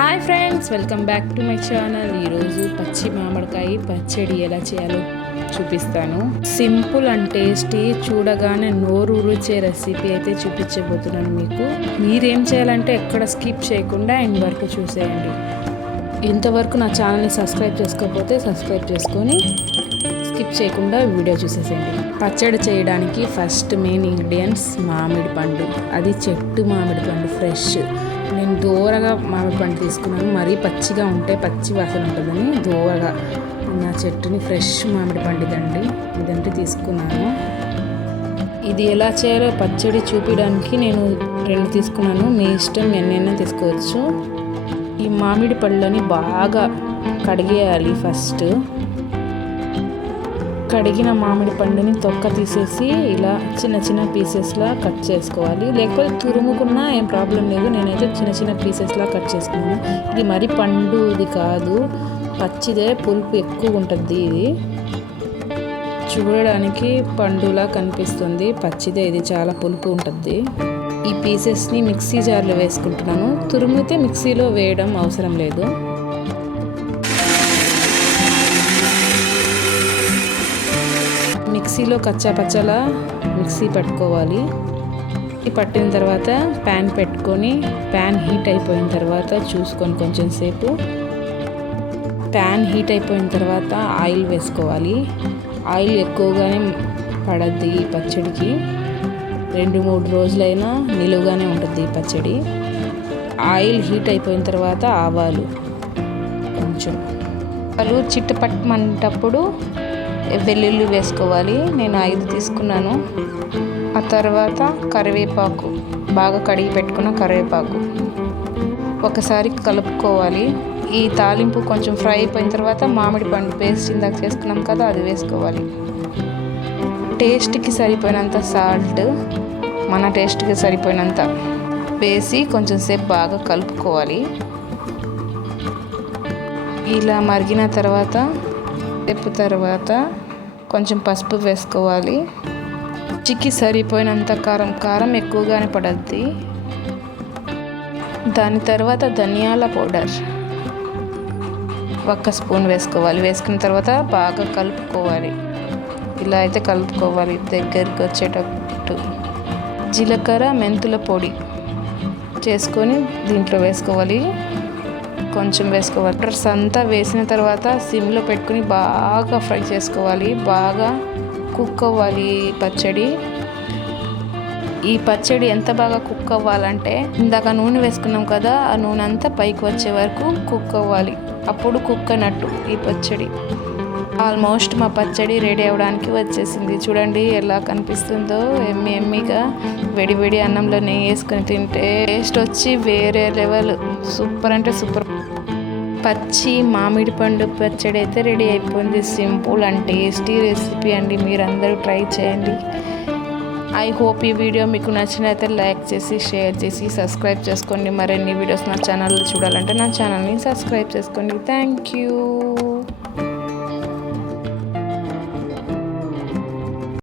Hi friends, welcome back to my channel. ఈరోజు పచ్చి మామిడికాయ పచ్చడి ఎలా చేయాలో చూపిస్తాను. సింపుల్ అండ్ టేస్టీ, చూడగానే నోరు రుచే రెసిపీ అయితే చూపించబోతున్నాను మీకు. మీరేం చేయాలంటే ఎక్కడ స్కిప్ చేయకుండా ఎండ్ వరకు చూసేయండి. ఇంతవరకు నా ఛానల్ని సబ్స్క్రైబ్ చేసుకోకపోతే సబ్స్క్రైబ్ చేసుకొని స్కిప్ చేయకుండా వీడియో చూసేసేయండి. పచ్చడి చేయడానికి ఫస్ట్ మెయిన్ ఇంగ్రీడియంట్స్ మామిడి పండు. అది చెట్టు మామిడి పండు, ఫ్రెష్. నేను దూరగా మామిడి పండు తీసుకున్నాను. మరీ పచ్చిగా ఉంటే పచ్చి వాసన ఉంటుందని దూరగా నా చెట్టుని ఫ్రెష్ మామిడి పండు ఇదంటే తీసుకున్నాను. ఇది ఎలా చేయాలో పచ్చడి చూపించడానికి నేను 2 తీసుకున్నాను. మీ ఇష్టం ఎన్నైనా తీసుకోవచ్చు. ఈ మామిడి పళ్ళని బాగా కడిగేయాలి. ఫస్ట్ కడిగిన మామిడి పండుని తొక్క తీసేసి ఇలా చిన్న చిన్న పీసెస్లా కట్ చేసుకోవాలి. లేకపోతే తురుముకున్నా ఏం ప్రాబ్లం లేదు. నేనైతే చిన్న చిన్న పీసెస్లా కట్ చేసుకున్నాను. ఇది మరి పండు ఇది కాదు, పచ్చిదే, పులుపు ఎక్కువ ఉంటుంది. ఇది చూడడానికి పండులా కనిపిస్తుంది, పచ్చిదే. ఇది చాలా పులుపు ఉంటుంది. ఈ పీసెస్ని మిక్సీ జార్లో వేసుకుంటున్నాను. తురుమితే మిక్సీలో వేయడం అవసరం లేదు. మిక్సీలో కచ్చా పచ్చలా మిక్సీ పట్టుకోవాలి. పట్టిన తర్వాత ప్యాన్ పెట్టుకొని, ప్యాన్ హీట్ అయిపోయిన తర్వాత చూసుకొని కొంచెం సేపు ప్యాన్ హీట్ అయిపోయిన తర్వాత ఆయిల్ వేసుకోవాలి. ఆయిల్ ఎక్కువగానే పడద్ది ఈ పచ్చడికి. 2-3 రోజులైనా నిలువుగానే ఉంటుంది ఈ పచ్చడి. ఆయిల్ హీట్ అయిపోయిన తర్వాత ఆవాలు కొంచెం చిట్టపట్టమంటప్పుడు వెల్లుల్లి వేసుకోవాలి. నేను 5 తీసుకున్నాను. ఆ తర్వాత కరివేపాకు, బాగా కడిగి పెట్టుకున్న కరివేపాకు ఒకసారి కలుపుకోవాలి. ఈ తాలింపు కొంచెం ఫ్రై అయిపోయిన తర్వాత మామిడి పండు పేస్ట్ ఇందాక చేసుకున్నాం కదా, అది వేసుకోవాలి. టేస్ట్కి సరిపోయినంత సాల్ట్, మన టేస్ట్కి సరిపోయినంత వేసి కొంచెం సేపు బాగా కలుపుకోవాలి. ఇలా మరిగిన తర్వాత కొంచెం పసుపు వేసుకోవాలి. రుచికి సరిపోయినంత కారం ఎక్కువగానే పడద్ది. దాని తర్వాత ధనియాల పౌడర్ 1 స్పూన్ వేసుకోవాలి. వేసుకున్న తర్వాత బాగా కలుపుకోవాలి. ఇలా అయితే కలుపుకోవాలి దగ్గరికి వచ్చేటట్టు. జీలకర్ర, మెంతుల పొడి చేసుకొని దీంట్లో వేసుకోవాలి. కొంచెం వేసుకోవాలి. బటర్స్ అంతా వేసిన తర్వాత సిమ్లో పెట్టుకుని బాగా ఫ్రై చేసుకోవాలి. బాగా కుక్ అవ్వాలి పచ్చడి. ఈ పచ్చడి ఎంత బాగా కుక్ అవ్వాలంటే, ఇందాక నూనె వేసుకున్నాం కదా, ఆ నూనె అంతా పైకి వచ్చే వరకు కుక్ అవ్వాలి. అప్పుడు కుక్ అన్నట్టు ఈ పచ్చడి. ఆల్మోస్ట్ మా పచ్చడి రెడీ అవ్వడానికి వచ్చేసింది. చూడండి ఎలా కనిపిస్తుందో. ఎమ్మిగా వేడి అన్నంలో నెయ్యి వేసుకొని తింటే టేస్ట్ వచ్చి వేరే లెవెల్. సూపర్ అంటే సూపర్. పచ్చి మామిడి పండు పచ్చడి అయితే రెడీ అయిపోయింది. సింపుల్ అండ్ టేస్టీ రెసిపీ అండి. మీరందరూ ట్రై చేయండి. ఐ హోప్ ఈ వీడియో మీకు నచ్చినైతే లైక్ చేసి, షేర్ చేసి, సబ్స్క్రైబ్ చేసుకోండి. మరిన్ని వీడియోస్ నా ఛానల్లో చూడాలంటే నా ఛానల్ని సబ్స్క్రైబ్ చేసుకోండి. Thank you.